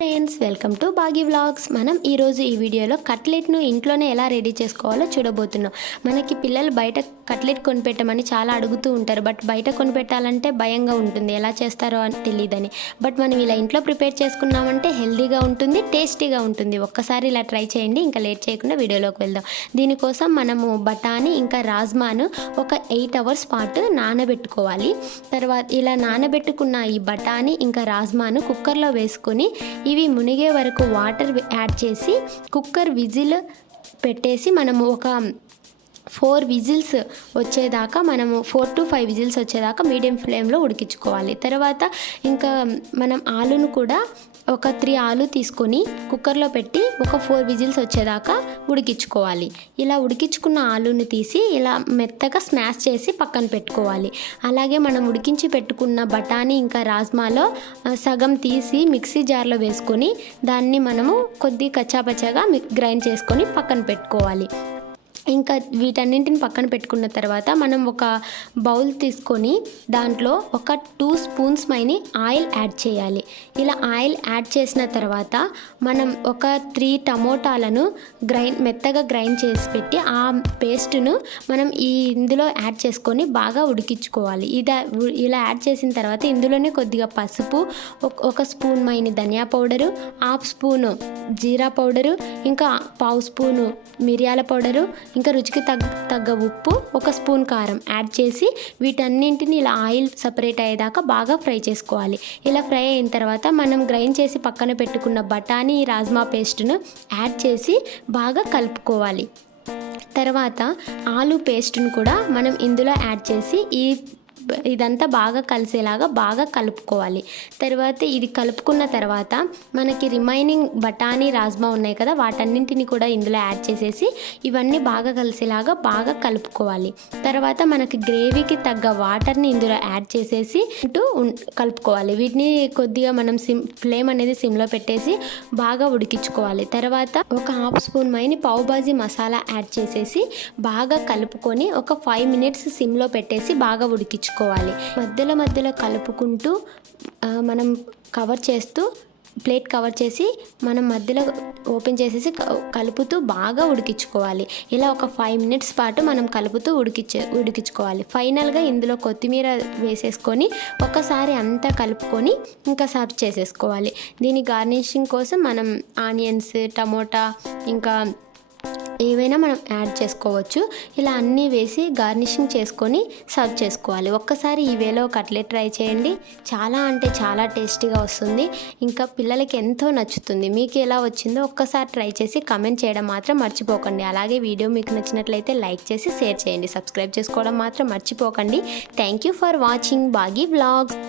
Friends, welcome to Bagi vlogs. మనం ఈరోజు ఈ వీడియోలో కట్లెట్ను ఇంట్లోనే ఎలా రెడీ చేసుకోవాలో చూడబోతున్నాం. మనకి పిల్లలు బయట కట్లెట్ కొనిపెట్టమని చాలా అడుగుతూ ఉంటారు. బట్ బయట కొనిపెట్టాలంటే భయంగా ఉంటుంది, ఎలా చేస్తారో అని తెలియదని. బట్ మనం ఇలా ఇంట్లో ప్రిపేర్ చేసుకున్నామంటే హెల్తీగా ఉంటుంది, టేస్టీగా ఉంటుంది. ఒక్కసారి ఇలా ట్రై చేయండి. ఇంకా లేట్ చేయకుండా వీడియోలోకి వెళ్దాం. దీనికోసం మనము బఠానీ ఇంకా రాజ్మాను ఒక 8 hours పాటు నానబెట్టుకోవాలి. తర్వాత ఇలా నానబెట్టుకున్న ఈ బఠానీ ఇంకా రాజ్మాను కుక్కర్లో వేసుకొని ఇవి మునిగే వరకు వాటర్ యాడ్ చేసి కుక్కర్ విజిల్ పెట్టేసి మనము ఒక 4 విజిల్స్ వచ్చేదాకా మనము 4 to 5 విజిల్స్ వచ్చేదాకా మీడియం ఫ్లేమ్లో ఉడికించుకోవాలి. తర్వాత ఇంకా మనం ఆలును కూడా ఒక 3 ఆలు తీసుకొని కుక్కర్లో పెట్టి ఒక 4 విజిల్స్ వచ్చేదాకా ఉడికించుకోవాలి. ఇలా ఉడికించుకున్న ఆలుని తీసి ఇలా మెత్తగా స్మాష్ చేసి పక్కన పెట్టుకోవాలి. అలాగే మనం ఉడికించి పెట్టుకున్న బఠానీ ఇంకా రాజ్మాలో సగం తీసి మిక్సీ జార్లో వేసుకొని దాన్ని మనము కొద్ది కచ్చాపచ్చాగా గ్రైండ్ చేసుకొని పక్కన పెట్టుకోవాలి. ఇంకా వీటన్నింటిని పక్కన పెట్టుకున్న తర్వాత మనం ఒక బౌల్ తీసుకొని దాంట్లో ఒక 2 స్పూన్స్ మైని ఆయిల్ యాడ్ చేయాలి. ఇలా ఆయిల్ యాడ్ చేసిన తర్వాత మనం ఒక 3 టమోటాలను మెత్తగా గ్రైండ్ చేసి పెట్టి ఆ పేస్ట్ను మనం ఇందులో యాడ్ చేసుకొని బాగా ఉడికించుకోవాలి. ఇలా యాడ్ చేసిన తర్వాత ఇందులోనే కొద్దిగా పసుపు, ఒక స్పూన్ మైని ధనియా పౌడరు, హాఫ్ స్పూను జీరా పౌడరు, ఇంకా పావు స్పూను మిరియాల పౌడరు, ఇంకా రుచికి తగ్గ ఉప్పు, ఒక స్పూన్ కారం యాడ్ చేసి వీటన్నింటిని ఇలా ఆయిల్ సపరేట్ అయ్యేదాకా బాగా ఫ్రై చేసుకోవాలి. ఇలా ఫ్రై అయిన తర్వాత మనం గ్రైండ్ చేసి పక్కన పెట్టుకున్న బఠానీ రాజ్మా పేస్ట్ను యాడ్ చేసి బాగా కలుపుకోవాలి. తర్వాత ఆలు పేస్ట్ను కూడా మనం ఇందులో యాడ్ చేసి ఇదంతా బాగా కలిసేలాగా బాగా కలుపుకోవాలి. తర్వాత ఇది కలుపుకున్న తర్వాత మనకి రిమైనింగ్ బఠానీ రాజ్మా ఉన్నాయి కదా, వాటన్నింటిని కూడా ఇందులో యాడ్ చేసేసి ఇవన్నీ బాగా కలిసేలాగా బాగా కలుపుకోవాలి. తర్వాత మనకి గ్రేవీకి తగ్గ వాటర్ని ఇందులో యాడ్ చేసేసి కలుపుకోవాలి. వీటిని కొద్దిగా మనం ఫ్లేమ్ అనేది సిమ్లో పెట్టేసి బాగా ఉడికించుకోవాలి. తర్వాత ఒక హాఫ్ స్పూన్ మైని పావు బాజీ మసాలా యాడ్ చేసేసి బాగా కలుపుకొని ఒక 5 minutes సిమ్లో పెట్టేసి బాగా ఉడికించుకోవాలి. మధ్యలో కలుపుకుంటూ మనం ప్లేట్ కవర్ చేసి మనం మధ్యలో ఓపెన్ చేసేసి కలుపుతూ బాగా ఉడికించుకోవాలి. ఇలా ఒక 5 minutes పాటు మనం కలుపుతూ ఉడికించుకోవాలి. ఫైనల్గా ఇందులో కొత్తిమీర వేసేసుకొని ఒకసారి అంతా కలుపుకొని ఇంకా సర్వ్ చేసేసుకోవాలి. దీని గార్నిషింగ్ కోసం మనం ఆనియన్స్, టమోటా ఇంకా ఏవైనా మనం యాడ్ చేసుకోవచ్చు. ఇలా అన్నీ వేసి గార్నిషింగ్ చేసుకొని సర్వ్ చేసుకోవాలి. ఒక్కసారి ఈ వేలో కట్లెట్ ట్రై చేయండి. చాలా అంటే చాలా టేస్టీగా వస్తుంది. ఇంకా పిల్లలకి ఎంతో నచ్చుతుంది. మీకు ఎలా వచ్చిందో ఒక్కసారి ట్రై చేసి కమెంట్ చేయడం మాత్రం మర్చిపోకండి. అలాగే వీడియో మీకు నచ్చినట్లయితే లైక్ చేసి షేర్ చేయండి. సబ్స్క్రైబ్ చేసుకోవడం మాత్రం మర్చిపోకండి. Thank you for watching Bagi vlogs.